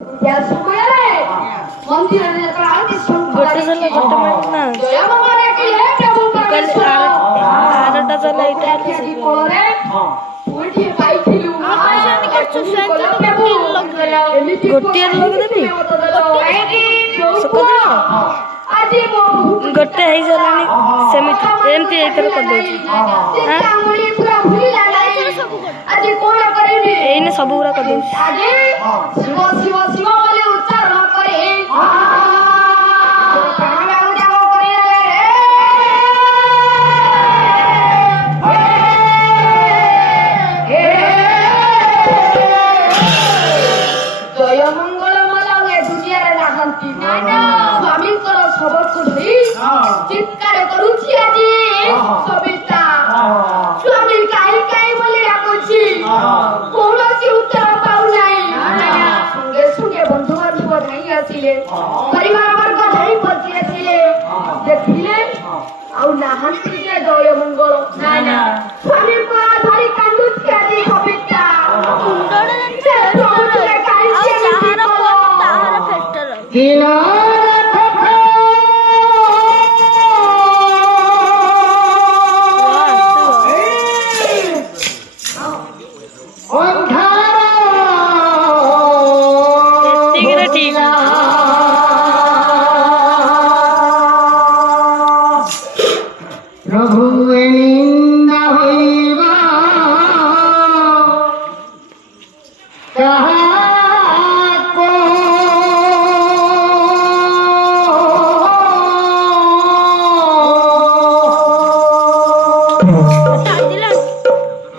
या सुमयारे मंदिराने आरती गोटे झालं गोटे माहित ना दयामाने केले प्रभू परमेश्वर आरटा झाला इथे की पोरे उलटी पाइथिलु गोटे लगे आजी मो गोटे ହେଇ ଗଲାଣି ସେମିତି ଏମିତି ଏଇଥର କରିଦେଉଛି ଆଙ୍ଗୁଳି ପୁରା ଭୁଲିଲା ନାହିଁ ଆଜି କଣ କରିବି ଏଇନେ ସବୁ ଗୁରା କରିଦେଉଛି ଆଜି ଶିବ ଶିବ ଶିବ ବୋଲି ଉଚ୍ଚାରଣ କରି ପ୍ରାଣବାୟୁ ତ୍ୟାଗ କରିଦେଲେ ଜୟ ମଙ୍ଗଳ ମାଲା ଏ ଦୁନିଆରେ ନାହାନ୍ତି ସ୍ୱାମୀଙ୍କର ଶବକୁ ଧରି ଚିତ୍କାର କରୁଛି ଆଜି ସବିତା ସ୍ୱାମୀ କାହିଁ କାହିଁ ବୋଲି ଡାକୁଛି କୌଣସି ଉତ୍ତର ପାଉନାହିଁ ସଙ୍ଗେ ସଙ୍ଗେ ବନ୍ଧୁବାନ୍ଧବ ଧାଇଁ ଆସିଲେ ପରିବାର ବର୍ଗ ଧାଇଁ ବସି ଆସିଲେ ଦେଖିଲେ ଆଉ ନାହାନ୍ତି ଯେ ଜୟ ମଙ୍ଗଳ ସ୍ୱାମୀ ପୁରା ଧରି କାନ୍ଦୁଛି ଆଜି ସବିତା प्रभु निंदा होइबा काहाको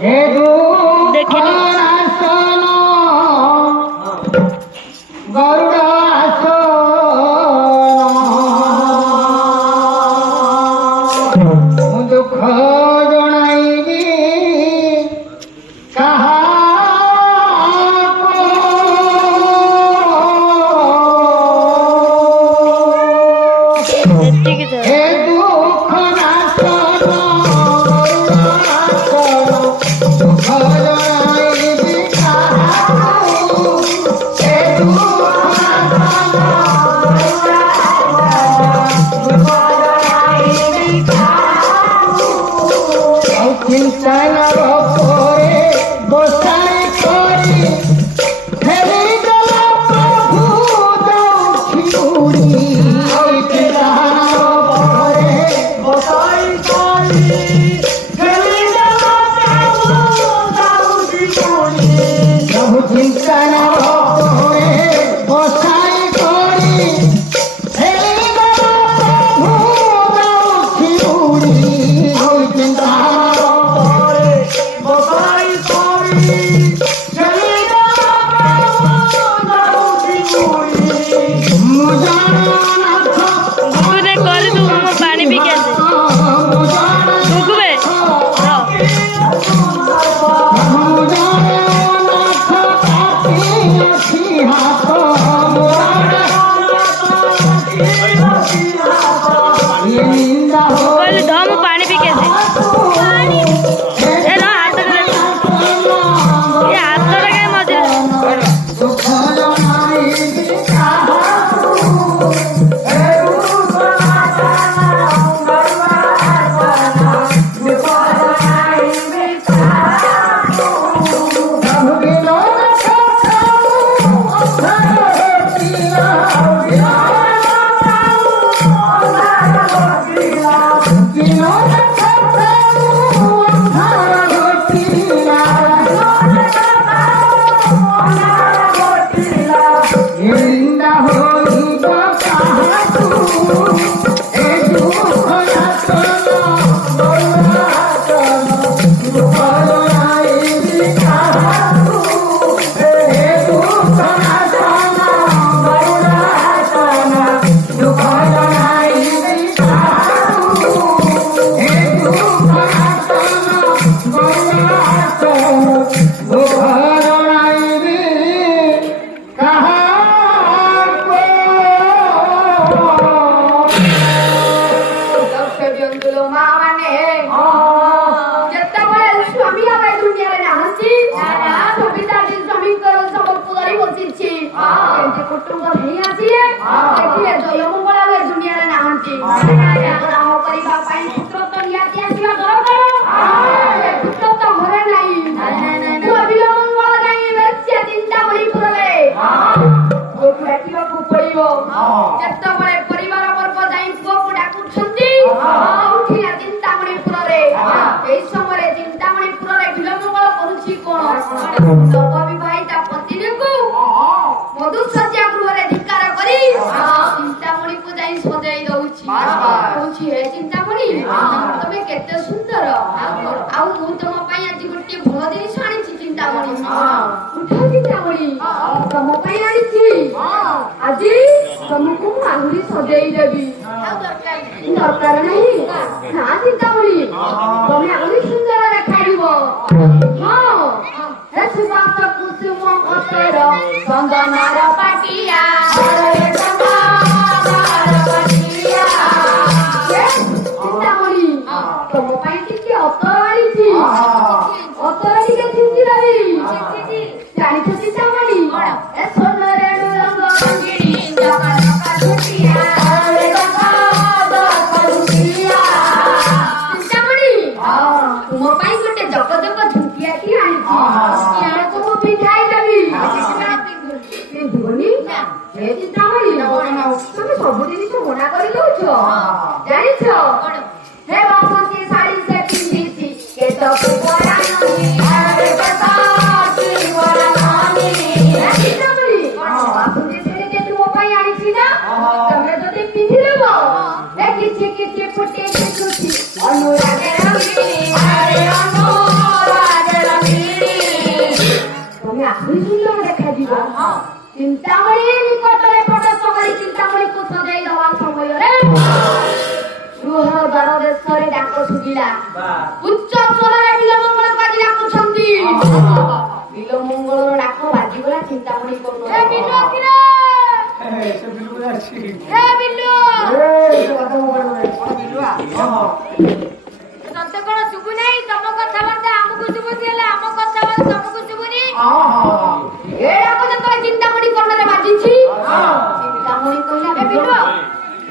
हे दुखरासन गरुडासन दुख जनाइबी काहाको ଏତିକି ତ हे दुख नाशन दुख जनाइबी काहाको हे दुख चिंतन करे बसाई करी फेरी गला प्रभु दौड़ी चिंतन करे बसाई करी फेरी गला प्रभु दौड़ी प्रभु चिंतन करे ସେ କୁଟୁମ୍ବ ହେଇ ଆସିଲେ ଦେଖିଲେ ଜୟମଙ୍ଗଳ ଆଉ ଏ ଦୁନିଆରେ ନାହାନ୍ତି ରାମ କରିବା ପାଇଁ ପୁତ୍ର ତ ନିହାତି ଆସିବା ଦରକାର ସେ ପୁତ୍ର ତ ଘରେ ନାହିଁ ପୁଅ ବିଲମଙ୍ଗଳ ଯାଇ ବେଶ୍ୟା ଚିନ୍ତାମଣିପୁରରେ ପୁଅକୁ ଡାକିବାକୁ ପଡିବ ଯେତେବେଳେ ପରିବାର ବର୍ଗ ଯାଇ ପୁଅକୁ ଡାକୁଛନ୍ତି ଉଠିଲା ଚିନ୍ତାମଣିପୁରରେ ଏଇ ସମୟରେ ଚିନ୍ତାମଣିପୁରରେ ବିଲମଙ୍ଗଳ କରୁଛି କଣ ନବବିବାହିତା ପତ୍ନୀକୁ ମଧୁଶଯ୍ୟା ଗୃହରେ ଧିକ୍କାର କରି ଚିନ୍ତାମଣିକୁ ଯାଇ ସଜେଇ ଦଉଛି କହୁଛି ହେ ଚିନ୍ତାମଣି ତମେ କେତେ ସୁନ୍ଦର ଆଉ ମୁଁ ତମ ପାଇଁ ଆଜି ଗୋଟେ ଭଲ ଜିନିଷ ଆଣିଛି ଚିନ୍ତାମଣି ଉଠ ଚିନ୍ତାମଣି ତମ ପାଇଁ ଆଣିଛି ଆଜି ତମକୁ ମୁଁ ଆହୁରି ସଜେଇ ଦେବି ଦରକାର ନାହିଁ ନା ଚିନ୍ତାମଣି ତମେ ଆହୁରି ସୁନ୍ଦର ଦେଖାଯିବ ହଁ ହେ ସୁବାସ କୁସୁମ ଅତର ଚନ୍ଦନର ପାଟିଆ ଚିନ୍ତାମଣି ତମ ପାଇଁ ଟିକେ ଅତର ଆଣିଛି ଅତର ଟିକେ ଛିଞ୍ଚି ଦେବି ଜାଣିଛ ଚିନ୍ତାମଣି ଏ ସ୍ୱର୍ଣ୍ଣ ରେଣୁ ରଙ୍ଗ ରଙ୍ଗିଣୀ ଜକା ଜକା ଛୁଟିଆ ଚିନ୍ତାମଣି ତୁମ ପାଇଁ ଗୋଟେ ଜକ ଜକ ଝୁଣ୍ଟିଆ କି ଆଣିଛି ତୁମକୁ ପିନ୍ଧାଇ ଦେବି ପିନ୍ଧିବନି ହେ ଚିନ୍ତାମଣି ତମେ ସବୁ ଜିନିଷ ମନା କରି ଦଉଛ ଜାଣିଛ ହେ ବାସନ୍ତୀ ଶାଢୀ ସେ ପିନ୍ଧିଛି କେତକୁ ବାସନ୍ତୀ ଶାଢୀ ଯେ ତୁମ ପାଇଁ ଆଣିଛି ନା ତମେ ଯଦି ପିନ୍ଧିଦେବ କିଛି କିଛି ଫୁଟି ଦିଶୁଛି ତମେ ଆହୁରି ସୁନ୍ଦର ଦେଖାଯିବ ଚିନ୍ତାମଣି ନିକଟରେ ପ୍ରବେଶ କରି ଚିନ୍ତାମଣିକୁ ସଜେଇ ଦେବା ସମୟରେ ଗୃହ ଦ୍ୱାର ଦେଶରେ ଡାକ ଶୁଭିଲା ଉଚ୍ଚ ସ୍ୱରରେ ବିଲମଙ୍ଗଳ ବାଜି ଡାକୁଛନ୍ତି ବିଲମଙ୍ଗଳର ଡାକ ବାଜିଗଲା ଚିନ୍ତାମଣି ତତେ କଣ ଶୁଭୁ ନାହିଁ? ତମ କଥାବାର୍ତ୍ତା ଆମକୁ ଶୁଭୁଛି ହେଲେ ଆମ କଥାବାର୍ତ୍ତା ତମକୁ ଶୁଭୁନି? ଏ ଡାକ ଯେତେବେଳେ ଚିନ୍ତାମଣି କର୍ଣ୍ଣରେ ବାଜିଛି ଚିନ୍ତାମଣି କହିଲା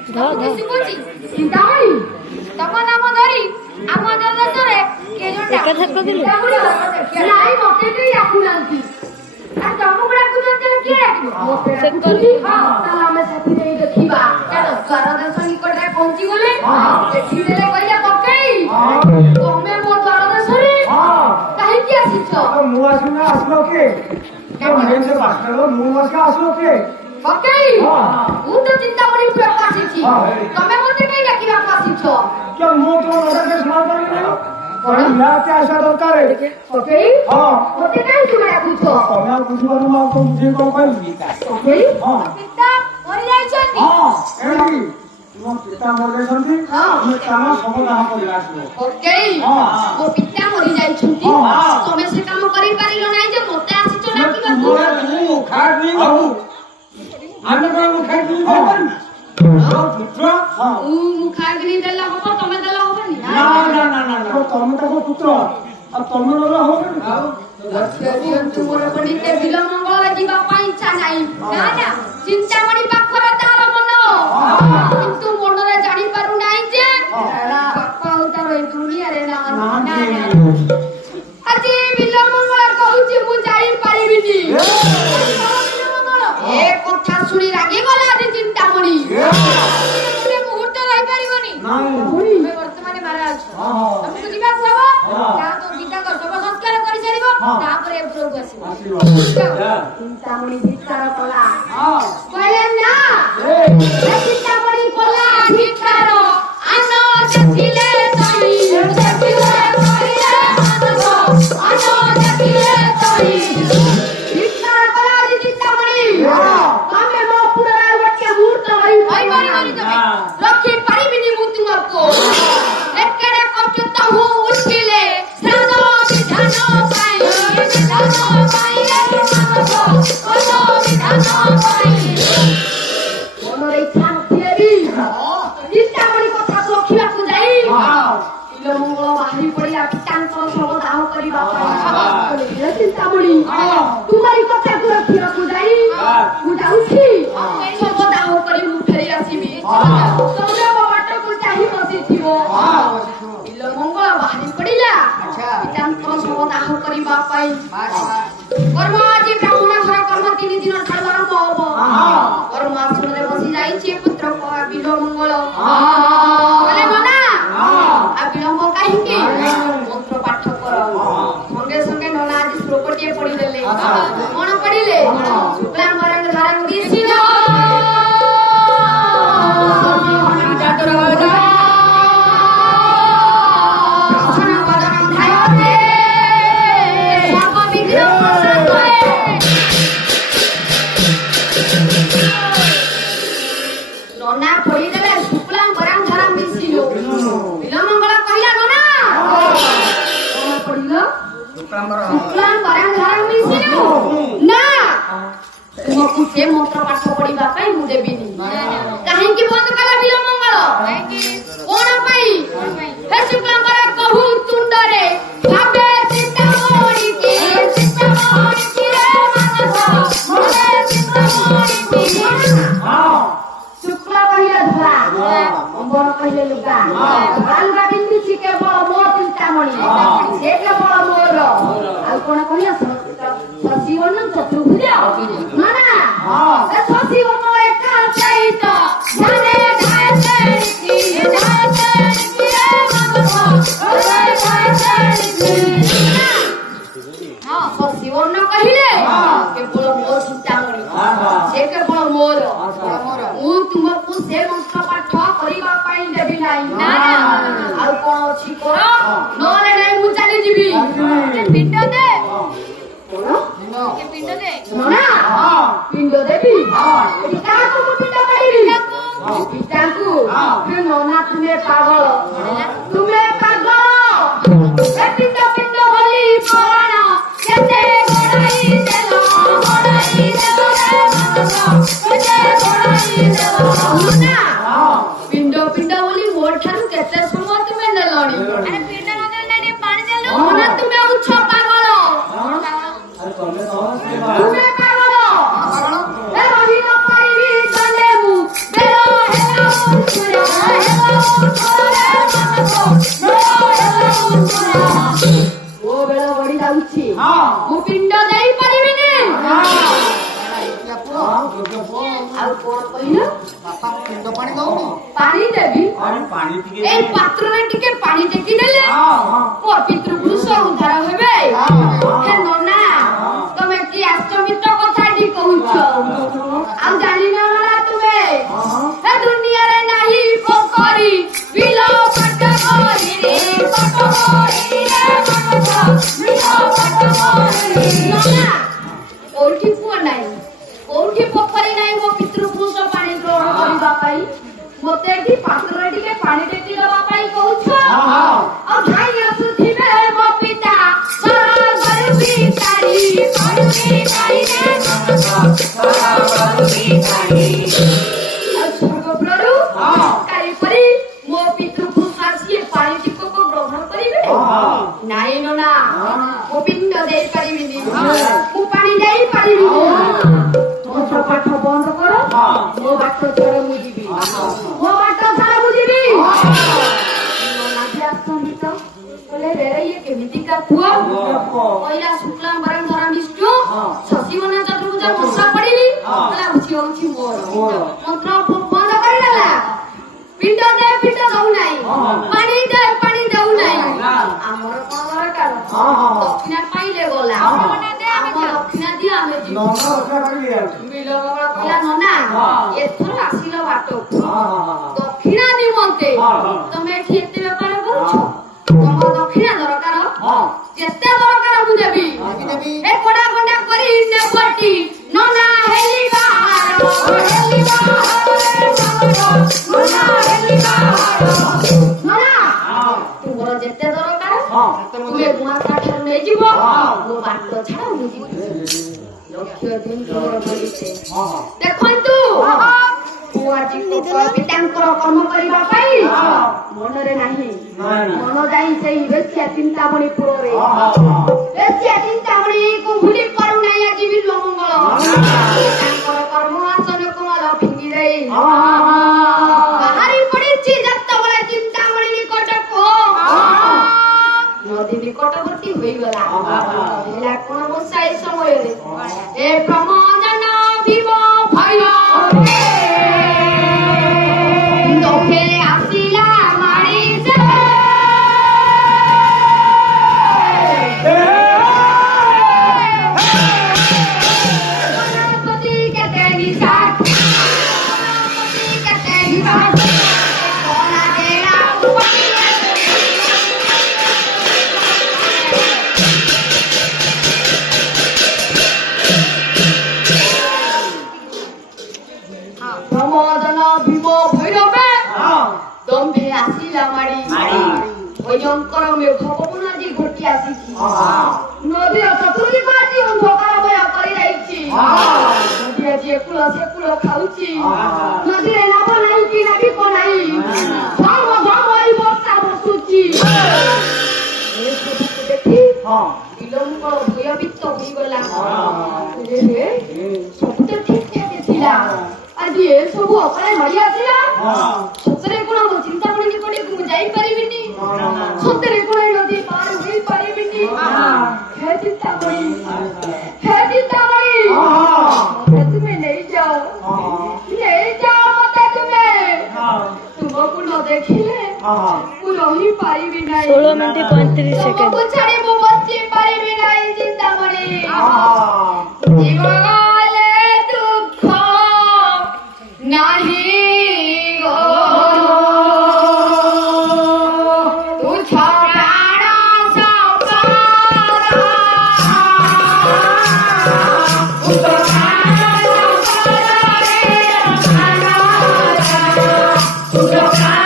ତମକୁ ଶୁଭୁଛି? ଚିନ୍ତାମଣି ତମ ନାମ ଧରି ଆମ ଦେଶରେ କିଏ ଜଣେ ଚିନ୍ତାମଣି ନାଇଁ ମତେ କେହି ଡାକୁନାହାନ୍ତି ଆଉ ତମକୁ ଡାକୁଛନ୍ତି କିଏ ଡାକିବ ମତେ ଡାକୁଛନ୍ତି ତାହେଲେ ଆମେ ସାଥି ଦେଇ ଦେଖିବା ଦ୍ୱାର ଦେଶ ନିକଟରେ ପହଞ୍ଚିଗଲେ ଦେଖିଦେଲେ କହିଲେ ପକେଇ ତମେ ମୋ ଦ୍ୱାର ଦେଶରେ କାହିଁକି ଆସିଛ ମୁଁ ଆସିନା ଆସିଲ କିଏ ମୁଁ ଆସିଲ କିଏ ପକେଇ ମୁଁ ତ ଚିନ୍ତାମଣିପୁରକୁ ଆସିଛି ତମେ ମତେ କାହିଁ ଡାକିବାକୁ ଆସିଛ ମୁଁ ତ ନିହାତି ଆସିବା ଦରକାର ପକେଇ ମତେ କାହିଁ ତୁମେ ଡାକୁଛ ତମେ ଆଉ ବୁଝିପାରୁନ ଆଉ କଣ ବୁଝେଇ କଣ କହିବି ପକେଇ ପିତା ମରିଯାଇଛନ୍ତି। ଏମିତି ମୋ ପିତା ମରିଯାଇଛନ୍ତି କାମ ସବୁ କାମ କରିବା ଆସିବ ପକେଇ ମୋ ପିତା ମରି ଯାଇଛନ୍ତି ତମେ ସେ କାମ କରିପାରିଲ ନାହିଁ ଯେ ମତେ ଆସିଛ ଡାକିବାକୁ ଆମେ କଣ ଖାଇକି ମୁଖାଗ୍ନି ଦେଲେ ହବ ତମେ ଦେଲେ ହବନି ତମେ ତାଙ୍କ ପୁତ୍ର ଆଉ ତମେ ନେଲେ ହବନି ମୋର ପଣ୍ଡିତେ ବିଲମଙ୍ଗଳରେ ଯିବା ପାଇଁ ଇଚ୍ଛା ନାହିଁ ନା ଚିନ୍ତାମଣି ପାଖରେ ତାର ମନ କିନ୍ତୁ ମନରେ ଜାଣିପାରୁନାହିଁ ଯେ ବାପା ଆଉ ତାର ଏ ଦୁନିଆରେ ଆଜି ବିଲମଙ୍ଗଳ କହୁଛି ମୁଁ ଯାଇପାରିବିନି ଏ କଥା ଶୁଣି ରାଗିଗଲା ଆଜି ଚିନ୍ତାମଣି ମୁହୂର୍ତ୍ତ ରହିପାରିବନି ତମେ ବର୍ତ୍ତମାନ ମାରା ଅଛ ତମକୁ ଯିବାକୁ ହବ ତ ପିତାଙ୍କ ଶବ ସଂସ୍କାର କରିସାରିବ ତାପରେ ଉପରକୁ ଆସିବ ଚିନ୍ତାମଣି ଧିକ୍କାର କଲା କହିଲେ ନା ଚିନ୍ତାମଣି କଲା ଧିକ୍କାର ଆନ ଦେଖିଲେ ତଳି ଦେଖିଲେ କହିଲେ ଆନ ଦେଖିଲେ ତଳି ଧିକ୍କାର କଲା ଆଜି ଚିନ୍ତାମଣି ଆମେ ମୋ ପୁରରେ ଗୋଟେ ମୁହୂର୍ତ୍ତ ରହିପାରିବନି ତମେ ରଖି ପାରିବିନି ମୁଁ ତୁମକୁ ଏକରେ କଷ୍ଟ ମୁଁ ଉଠିଲେ ଶ୍ରାଦ୍ଧ ବିଧାନ ପାଇଁ ମନରେ ଇଚ୍ଛା ନଥିଲେ ବି ଚିନ୍ତାମଣି କଥାକୁ ରଖିବାକୁ ଯାଇ ବିଲମଙ୍ଗଳ ବାହାରି ପଡ଼ିଲା ପିତାଙ୍କର ଶବ ଦାହ କରିବା ପାଇଁ ଚିନ୍ତାମଣି ତୁମରି କଥାକୁ ରଖିବାକୁ ଯାଇ ମୁଁ ଯାଉଛି ପାଇଛି ପୁତ୍ର ବିଳମଙ୍ଗଳ ବୋଲେ ନନା ଆଉ ବିଳମ୍ବ କାହିଁକି ମନ୍ତ୍ର ପାଠ କର ସଙ୍ଗେ ସଙ୍ଗେ ନନା ଆଜି ଶ୍ଲୋକଟିଏ ପଢିଦେଲେ କଣ ପଢିଲେ ଶୁକ୍ଲାମ୍ବରଂ ଧରଂ ବିଷ୍ଣୁ ନନା ପଢିଦେଲେ ଶୁକ୍ଲାମ୍ବରଂ ଧରଂ ବିଷ୍ଣୁ ବିଳମଙ୍ଗଳ କହିଲା ନନା କଣ ପଢିଲ ଶୁକ୍ଲାମ୍ବରଂ ଧରଂ ବିଷ୍ଣୁ ନା ତୁମକୁ ସେ ମନ୍ତ୍ର ପାଠ ପଢିବା ପାଇଁ ମୁଁ ଦେବିନି କାହିଁକି ବନ୍ଦ କଲା ବିଳମଙ୍ଗଳ କଣ ପାଇଁ ହେ ଶୁକ୍ଲାମ୍ବର କହୁ ତୁଣ୍ଡରେ ଭାବେ ଚିନ୍ତାମଣିକି ରେ ମାନସ ମନେ ଚିନ୍ତାମଣିକି ଶୁକ୍ଲା କହିଲେ ଧଳା ଅମ୍ବର କହିଲେ ଲୁଗା ଧଳା ଲୁଗା ପିନ୍ଧିଛି କେବଳ ମୋ ଚିନ୍ତାମଣି ସେ କେବଳ ମୋର ଆଉ କଣ କହିଲା ଶଶିବର୍ଣ୍ଣ ଚତୁର୍ଭୁଜ ନା ନା ଶଶିବର୍ଣ୍ଣ ଏକା ସହିତ ଧାନେ ଶଶିବର୍ଣ୍ଣ କହିଲେ କେବଳ ମୋ ଚିନ୍ତାମଣି ସେ କେବଳ ମୋର ମୁଁ ତୁମକୁ ସେ ମନ୍ତ୍ର ପାଠ କରିବା ପାଇଁ ଦେବି ନାହିଁ ଆଉ କଣ ଅଛି କର ନହେଲେ ନାଇଁ ମୁଁ ଚାଲିଯିବି ପିଣ୍ଡ ଦେ କଣ ପିଣ୍ଡ ଦେ ନନା ପିଣ୍ଡ ଦେବି କାହାକୁ ମୁଁ ପିଣ୍ଡ କରିବି ପିତାଙ୍କୁ ନନା ତୁମେ ପାଗଳ ତୁମେ ପାଗଳ ପିଣ୍ଡ ପିଣ୍ଡ ବୋଲି ପରାଣ କେତେ ଗଡ଼ାଇ ଦେଲ ନନା ପିଣ୍ଡ ପିଣ୍ଡ ବୋଲି ମୋ ଠାରୁ କେତେ ସମୟ ତୁମେ ନେଲଣି ଆରେ ପିଣ୍ଡ ନଦେଲେ ନାଇଁ ଟିକେ ପାଣି ଦେଲୁ ନନା ତୁମେ ଉଚ୍ଚ ପାଗଳ ତୁମେ ପାଗଳ ଏ ରହି ନ ପାରିବି ଗଲେ ମୁଁ ବେଳ ହେଲା ମୋ ବେଳ ବଢି ଯାଉଛି ମୁଁ ପିଣ୍ଡ ଦେଇ ପାରିବିନି ଆଉ କଣ କହିଲ ପାଣି ଦେବି ଏଇ ପାତ୍ରରେ ଟିକେ ପାଣି ଟେକି ଦେଲେ ମୋ ପିତୃପୁରୁଷ ଉଦ୍ଧାର ହେବେ ହେ ନନା ତମେ କି ଆଶ୍ଚମିତ କଥାଟି କହୁଛ ଆଉ ଜାଣିନ ନା ତୁମେ ହେ ଦୁନିଆରେ ନାହିଁ ପୋଖରୀ ବିଲ ପାଟ କରି ରେ ପାଟ କରି ରେ ନନା କୋଉଠି ପୁଅ ନାହିଁ କୋଉଠି ପୋଖରୀ ନାହିଁ ମୋ ପିତୃପୁରୁଷ ପାଣି ଗ୍ରହଣ କରିବା ପାଇଁ ମତେ ଏଠି ପାତ୍ରରେ ଟିକେ ପାଣି ଟେକି ଦେବା ପାଇଁ କହୁଛ ଆଉ ଧାଇ ଆସୁଥିବେ ମୋ ପିତା ସ୍ୱର୍ଗରୁ ଭିକାରୀ ଆଉ ସ୍ୱର୍ଗରୁ କାହିଁପରି ମୋ ପିତୃପୁରୁଷ ଆସିଏ ପାଣି ଟିକକୁ ଗ୍ରହଣ କରିବେ ନାଇଁ ନନା ମୁଁ ପିଣ୍ଡ ଦେଇପାରିବିନି ମୁଁ ପାଣି ଦେଇପାରିବିନି ମନ୍ତ୍ର ପାଠ ବନ୍ଦ କର ମୋ ବାଟ ଛାଡ ମୁଁ ଯିବି ମୋ ବାଟ ଛାଡ ମୁଁ ଯିବି ନନା ବି ଆସନ୍ତି ତ କହିଲେ ରେ ଇଏ କେମିତିକା ପୁଅ କହିଲା ଶୁକ୍ଲାମ୍ବରଂ ଧରଂ ବିଷ୍ଣୁ ଶଶିବର୍ଣ୍ଣ ଚତୁର୍ଭୁଜ ମନ୍ତ୍ର ପଢିଲି କହିଲା ହଉଛି ମୋର ମନ୍ତ୍ର ବନ୍ଦ କରିଦେଲା ପିଣ୍ଡ ଦଉ ନାହିଁ ପାଣି ଦଉ ନାହିଁ ଆମର କଣ ଦରକାର ଦକ୍ଷିଣା ପାଇଲେ ଗଲା ଆମ ଦକ୍ଷିଣା ଦିଅ ଆମେ ଯିବୁ ବିଳମଙ୍ଗଳ କହିଲା ନନା ଏଥର ଆସିଲ ବାଟକୁ ଦକ୍ଷିଣା ନିମନ୍ତେ ତମେ ଏଠି ଏତେ ବେପାର କରୁଛ ତମ ଦକ୍ଷିଣା ଦରକାର ଯେତେ ଦରକାର ମୁଁ ଦେବି ଏ କଡା କଣ୍ଡା କରି ନେବଟି ନନା ହେଲି ବାହାର ନନା ତୁମର ଯେତେ ଦରକାର ତୁମେ ଗୁଆଁଟା ଠାରୁ ନେଇଯିବ ମୋ ବାଟ ଛାଡ ମୁଁ ଯିବି ଲକ୍ଷ ଦିନ ତୁମର ବୋଲିছে ଦେଖନ୍ତୁ ମୁଁ ଆଜି ପିତାଙ୍କର କର୍ମ କରିବା ପାଇଁ ମନରେ ନାହିଁ ମନ ଯାଇ ସେଇ ବେଶ୍ୟା ଚିନ୍ତାମଣି ପୁରରେ ବେଶ୍ୟା ଚିନ୍ତାମଣିକୁ ଭୁଲି ପାରୁନାହିଁ ଆଜି ବିଳମଙ୍ଗଳ ତାଙ୍କର କର୍ମ ଆସନ କମଳ ଫିଙ୍ଗି ଦେଇ ବାହାରି ପଡିଛି ଯେତେବେଳେ ଚିନ୍ତାମଣି ନିକଟକୁ ନଦୀ ନିକଟବର୍ତ୍ତୀ ହୋଇଗଲା ହେଲା କଣ ବର୍ଷା ଏ ସମୟରେ ଏ ପ୍ରମୋଦନ ଭିବ ଭୟ ব্রহ্মজন ভীম ভৈরবে দম্ভে আসিলা মারি ভয়ঙ্কর মেঘ পবন আଜି ঘটি আসিছি নদীর চতুর্দিক আଜି অন্ধকারময় করে যাইছি নদী আଜି একুল সেকুল খাউছি নদীরে নাম নাই কি নাবিক নাই ধর্ম ধর্ম এই বর্ষা বসুছি এসবুকে দেখি বিলম্ব ভয়ভীত হইগলা ସବୁତ ଠିକ ଠାକ ଥିଲା ଆଜି ଏସବୁ ଅକାଳେ ମାରି ଆସିଲା ସତରେ କଣ ମୋ ଚିନ୍ତାମଣି ନିକଟକୁ ମୁଁ ଯାଇପାରିବିନି ସତରେ କଣ ଏ ନଦୀ ପାର ହୋଇପାରିବିନି ହେ ଚିନ୍ତାମଣି ମତେ ତୁମେ ନେଇଯାଅ ମତେ ତୁମେ ତୁମକୁ ନ ଦେଖିଲେ ମୁଁ ରହିପାରିବି ନାହିଁ 16 ମିନିଟ୍ 35 ସେକେଣ୍ଡ ତୁମକୁ ଛାଡ଼ି ମୁଁ ବଞ୍ଚି ପାରିବି ନାହିଁ ଚିନ୍ତାମଣି ଜୀବଗଲେ ଦୁଃଖ ନାହିଁ ଗୋ ତୁଚ୍ଛ ପ୍ରାଣ ସଂସାର ତୁଚ୍ଛ ପ୍ରାଣ ସଂସାରରେ ତୁଚ୍ଛ ପ୍ରାଣ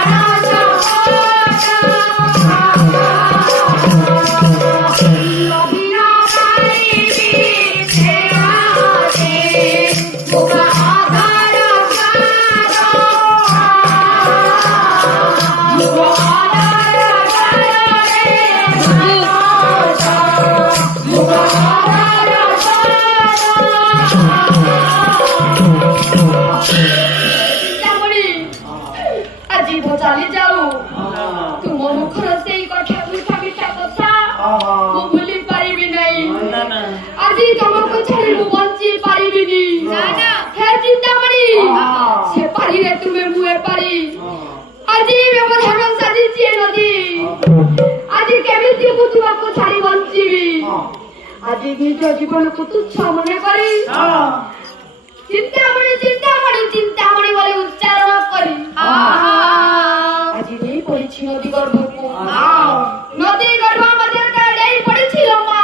ଆଜି ମୁଁ ଚାଲି ଯାଉ ତୁମ ମୁଖର ସେଇ କଥା ମିଠା ମିଠା କଥା ମୁଁ ଭୁଲି ପାରିବି ନାହିଁ ଆଜି ତମକୁ ଛାଡ଼ି ମୁଁ ବଞ୍ଚି ପାରିବିନି ହେ ଚିନ୍ତାମଣି ସେ ପାରିରେ ତୁମେ ମୁଁ ଏ ପାରି ଆଜି ବ୍ୟବଧାନ ସାଜିଛି ଏ ନଦୀ ଆଜି କେମିତି ମୁଁ ତୁମକୁ ଛାଡ଼ି ବଞ୍ଚିବି ଆଜି ନିଜ ଜୀବନକୁ ତୁଚ୍ଛ ମନେ କରି ଚିନ୍ତାମଣି ବୋଲି ଉଚ୍ଚାରଣ କରି ଆଜି ଦେଇ ପଡ଼ିଛି ନଦୀ ଗର୍ଭକୁ ନଦୀ ଗର୍ଭ ମଧ୍ୟରେ ଦେଇ ପଡ଼ିଛି ମା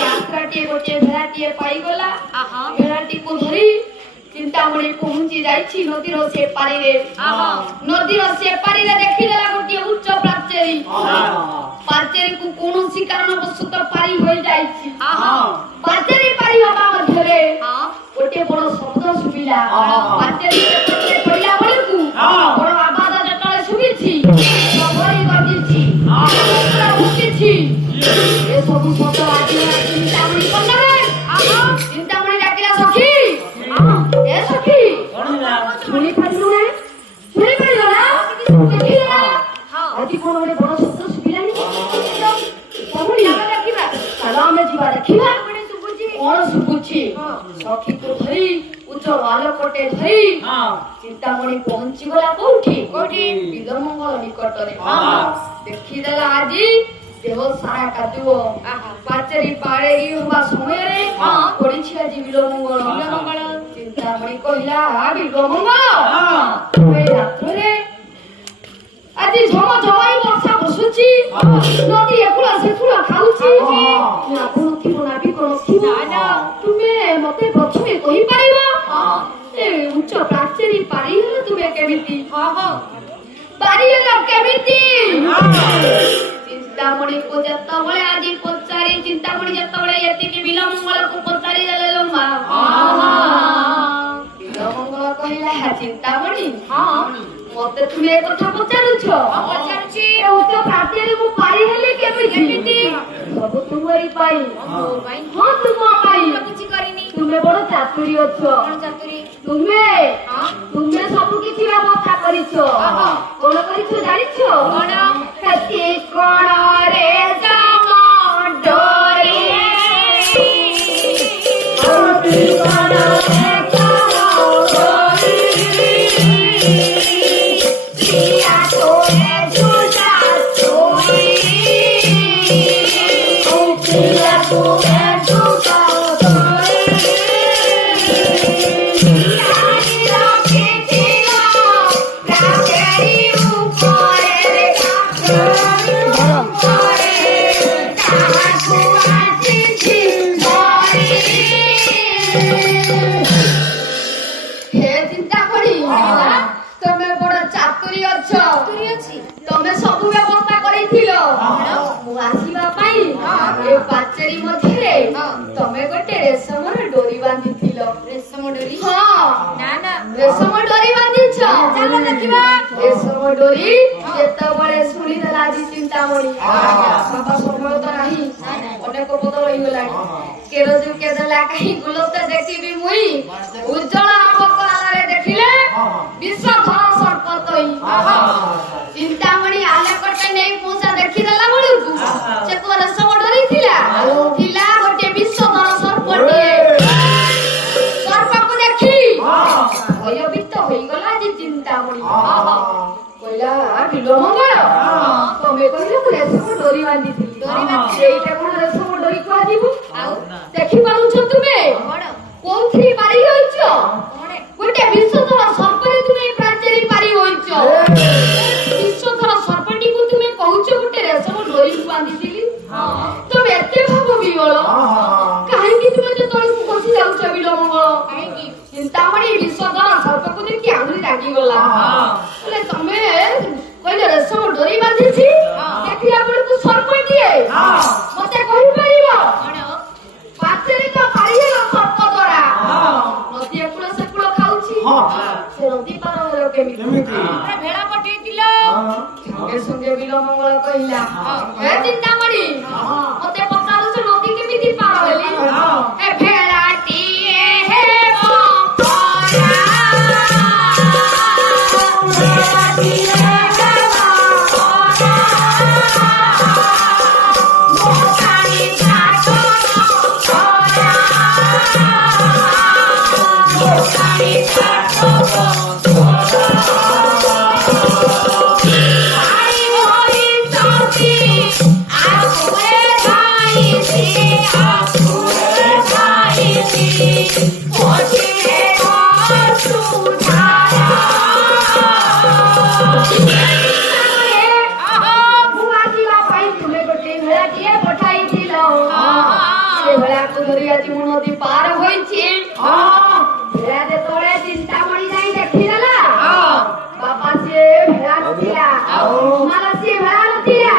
ଯାତ୍ରାଟିଏ ଗୋଟିଏ ଭେଳାଟିଏ ପାଇଗଲା ଭେଳାଟିକୁ ଧରି ଚିନ୍ତାମଣି ପହଞ୍ଚି ଯାଇଛି ନଦୀର ସେ ପାରିରେ ଦେଖିଦେଲା ଗୋଟିଏ ଉଚ୍ଚ ପାଚେରୀକୁ କୌଣସି କାରଣବଶତଃ ପାରି ହୋଇଯାଇଛି ପାଚେରୀ ପାରି ହେବା ମଧ୍ୟରେ ଗୋଟେ ବଡ ଶବ୍ଦ ଶୁଭିଲା ପାଚେରୀ ପଡ଼ିଲା ବେଳକୁ ବଡ ଆବାଜ ଯେତେବେଳେ ଶୁଭିଛି ପ୍ରବଳି ଗର୍ଜିଛି ଉଠିଛି ଏସବୁ ଶବ୍ଦ ଆଜି ଚିନ୍ତାମଣି କଣ୍ଡରେ ଚିନ୍ତାମଣି ଡାକିଲା ସଖୀ ଏ ସଖୀ ଶୁଣିପାରିଲୁ ନା ଦେଖିଲା ଆଜି କଣ ଗୋଟେ ବଡ ଶବ୍ଦ ଶୁଭିଲାନି ଚାଲ ଆମେ ଯିବା ଦେଖିବା କଣ ଶୁଭୁଛି ସଖୀକୁ ଧରି ଉଚ୍ଚ ଆଲୋକଟେ ଧରି ଚିନ୍ତାମଣି ପହଞ୍ଚିଗଲା କୋଉଠି ବିଲମଙ୍ଗଳ ନିକଟରେ ଦେଖିଦେଲା ଆଜି ଦେହ ସାରା କାଦୁଅ ପାଚେରୀ ପାରେଇ ହେବା ସମୟରେ ପଡିଛି ଆଜି ବିଲମଙ୍ଗଳ ଚିନ୍ତାମଣି କହିଲା ବିଲମଙ୍ଗଳ ରାତ୍ରରେ ଆଜି ଝମ ଝମାଇ ବର୍ଷା ବସୁଛି ନଦୀ ଏକୁଳ ସେକୁଳ ଖାଉଛି ନାବିକ ନଥିବ ତୁମେ ମତେ ପ୍ରଥମେ କହିପାରିବ ଏ ଉଚ୍ଚ ପାଚେରୀ ପାରିହେଲ ତୁମେ କେମିତି ପାରିହେଲ କେମିତି ଚିନ୍ତାମଣିକୁ ଯେତେବେଳେ ଆଜି ପଚାରି ଚିନ୍ତାମଣି ଯେତେବେଳେ ଏତିକି ବିଲମଙ୍ଗଳକୁ ପଚାରି ଦେଲେ ବିଲମଙ୍ଗଳ କହିଲା ଚିନ୍ତାମଣି ମତେ ତୁମେ ଏ କଥା ପଚାରୁଛ ଉଚ୍ଚ ପ୍ରାଚୀରେ ମୁଁ ପାରି ହେଲି କେମିତି ସବୁ ତୁମରି ପାଇଁ ହଁ ତୁମ ପାଇଁ କିଛି କରିନି ତୁମେ ବଡ ଚାତୁରୀ ଅଛ ତୁମେ ସବୁ କିଛି ବ୍ୟବସ୍ଥା କରିଛ କଣ କରିଛ ଜାଣିଛ କଣ ରେ ନା ନା ରେଶମ ଡୋରି ବାନ୍ଧିଛ ଚାଲ ଦେଖିବା ରେଶମ ଡୋରି ଯେତେବେଳେ ଶୁଣିଦେଲା ଆଜି ଚିନ୍ତାମଣି ବାବା ସମୟ ତ ନାହିଁ ଅନେକ ବଦଳ ହେଇଗଲାଣି କେରୋସିନ କେଦେଲା କାହିଁ ଗୁଲତେ ଦେଖିବି ମୁଇଁ ଉଜ୍ଜଳ ଆଲୋକ ଆଲାରେ ଦେଖିଲେ ବିଶ୍ୱଧର ସର୍ପ ତଇ ଚିନ୍ତାମଣି ଆଲୋକଟେ ନେଇ ପୂଜା ଦେଖିଦେଲା ବେଳକୁ ସେ କୋ ରେଶମ ଡୋରି ଥିଲା ଗୋଟେ ବିଶ୍ୱଧର ସର୍ପଟିଏ ସର୍ପକୁ ଦେଖି ଭୟଭୀତ ହୋଇଗଲା ଯେ ଚିନ୍ତାମଣି କହିଲା ବିଲମଙ୍ଗଳ ତମେ କହିଲ ମୁଁ ରେଶମ ଡୋରି ବାନ୍ଧିଥିଲି ସେଇଟା କଣ ରେଶମ ଡୋରି କୁହାଯିବ ଆଉ ଦେଖିପାରୁଛ ତୁମେ କୋଉଥିରେ ପାରି ହୋଇଛ ଗୋଟେ ବିଶ୍ୱଧର ସର୍ପରେ ତୁମେ ପ୍ରାଚୀରେ ପାରି ହୋଇଛ ବିଶ୍ୱଧର ସର୍ପଟିକୁ ତୁମେ କହୁଛ ଗୋଟେ ରେଶମ ଡୋରି ବାନ୍ଧିଥିଲି ତମେ ଏତେ ଭାବ ବିହଳ କାହିଁକି ତୁମେ ଯେ ତଳକୁ ଖସି ଯାଉଛ ବିଲମଙ୍ଗଳ କାହିଁକି ଚିନ୍ତାମଣି ବିଶ୍ୱଧର ସର୍ପକୁ ଦେଖି ଆହୁରି ରାଗିଗଲା ହେଲେ ତମେ କହିଲେ ରେଶମ ଡୋରି ବାନ୍ଧିଛି ଦେଖିଲା ବେଳକୁ ସର୍ପଟିଏ ମତେ କହିପାରିବ ପାଚେରୀ ତ ପାରିହେଲ ସର୍ପ ଦ୍ୱାରା ନଦୀ ଏକୁଳ ସେକୁଳ ଖାଉଛି ସେ ନଦୀ ପାର ହେଲ କେମିତି ଭେଳା ପଠେଇଥିଲ ସଙ୍ଗେ ସଙ୍ଗେ ବିଲମଙ୍ଗଳ କହିଲା ହେ ଚିନ୍ତାମଣି ମତେ ପଚାରୁଛ ନଦୀ କେମିତି ପାର ହେଲି ଏ ଭେଳାଟିଏ ହେବ ଆଜି ମୁଁ ନଦୀ ପାର ହୋଇଛି ଭେଳା ଯେତେବେଳେ ଚିନ୍ତାମଣି ଯାଇ ଦେଖିଦେଲା ବାପା ସିଏ ଭେଳା ନଥିଲା ମାଲା ସିଏ ଭେଳା ନଥିଲା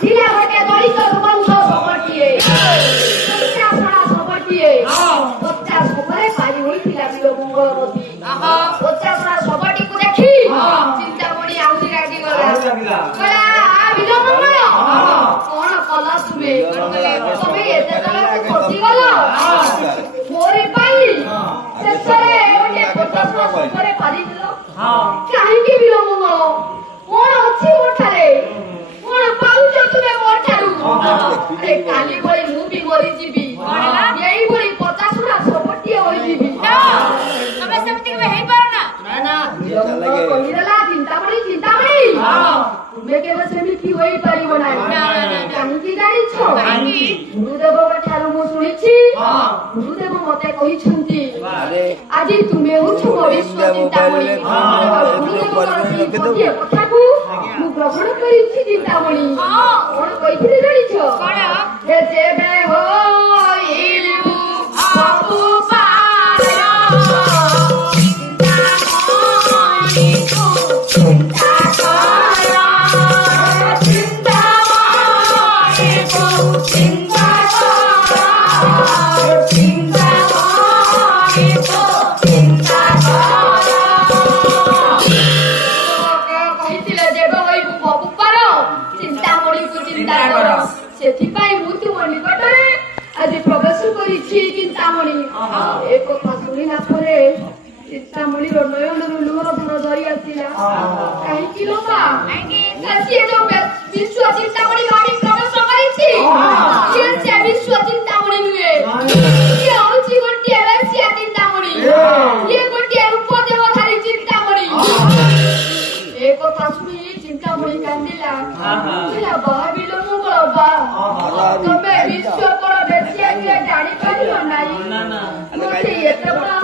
ଥିଲା ଗୋଟେ ଦଳିତ ବଂଶ ସବଟିଏ ପଚାଶଣା ସବଟିଏ ପଚାଶ ସବରେ ପାରି ହୋଇଥିଲା ବିଲମଙ୍ଗଳ ନଦୀ ପଚାଶଣା ସବଟିକୁ ଦେଖି ଚିନ୍ତାମଣି ଆହୁରି ରାଗିଗଲା କହିଲା ବିଲମଙ୍ଗଳ କଣ କଲ ତୁମେ ତମେ ଏତେ ତଳକୁ ଖସିଗଲ ମୋରି ପାଇଁ ଶେଷରେ ଗୋଟେ ପଚାଶଣା ସବରେ ପାରିଥିଲ କାହିଁକି ବିଲମଙ୍ଗଳ କଣ ଅଛି ମୋ ଠାରେ କଣ ପାଉଛ ତୁମେ ମୋ ଠାରୁ ଆରେ କାଲି ଭଳି ମୁଁ ବି ମରିଯିବି ଏଇଭଳି ପଚାଶଣା ସବଟିଏ ହୋଇଯିବି ତମେ ସେମିତି କେବେ ହେଇପାର ନା କହିଦେଲା ଚିନ୍ତାମଣି ଚିନ୍ତାମଣି ତୁମେ କେବେ ସେମିତି ହୋଇପାରିବ ନାହିଁ କାହିଁକି ଜାଣିଛ ଗୁରୁଦେବଙ୍କ ଠାରୁ ମୁଁ ଶୁଣିଛି ଗୁରୁଦେବ ମତେ କହିଛନ୍ତି ଆଜି ତୁମେ ହେଉଛ ମୋ ବିଶ୍ୱ ଚିନ୍ତାମଣି ଗୁରୁଦେବଙ୍କର ସେଇ ଗୋଟିଏ କଥାକୁ ମୁଁ ଗ୍ରହଣ କରିଛି ଚିନ୍ତାମଣି କଣ କହିଥିଲେ ଜାଣିଛ ଯେ ଯେବେ ହୋଇଲୁ ବାପୁ ସେଥିପାଇଁ ମୁଁ ତୁମ ନିକଟରେ ଆଜି ପ୍ରବେଶ କରିଛି ଚିନ୍ତାମଣି ଏ କଥା ଶୁଣିଲା ପରେ ଚିନ୍ତାମଣିର ନୟନରୁ ଲୁହ ଧାର ଧରି ଆସିଲା କାହିଁକି ଲୋପା ସିଏ ଯୋଉ ବିଶ୍ୱ ଚିନ୍ତାମଣି ଭାବି ପ୍ରବେଶ କରିଛି ସେ ବିଶ୍ୱ ଚିନ୍ତାମଣି ନୁହେଁ ସିଏ ହଉଛି ଗୋଟିଏ ବେଶ୍ୟା ଚିନ୍ତାମଣି ଇଏ ଗୋଟିଏ ରୂପ ଦେବଧାରୀ ଚିନ୍ତାମଣି ଏ କଥା ଶୁଣି ଚିନ୍ତାମଣି କାନ୍ଦିଲା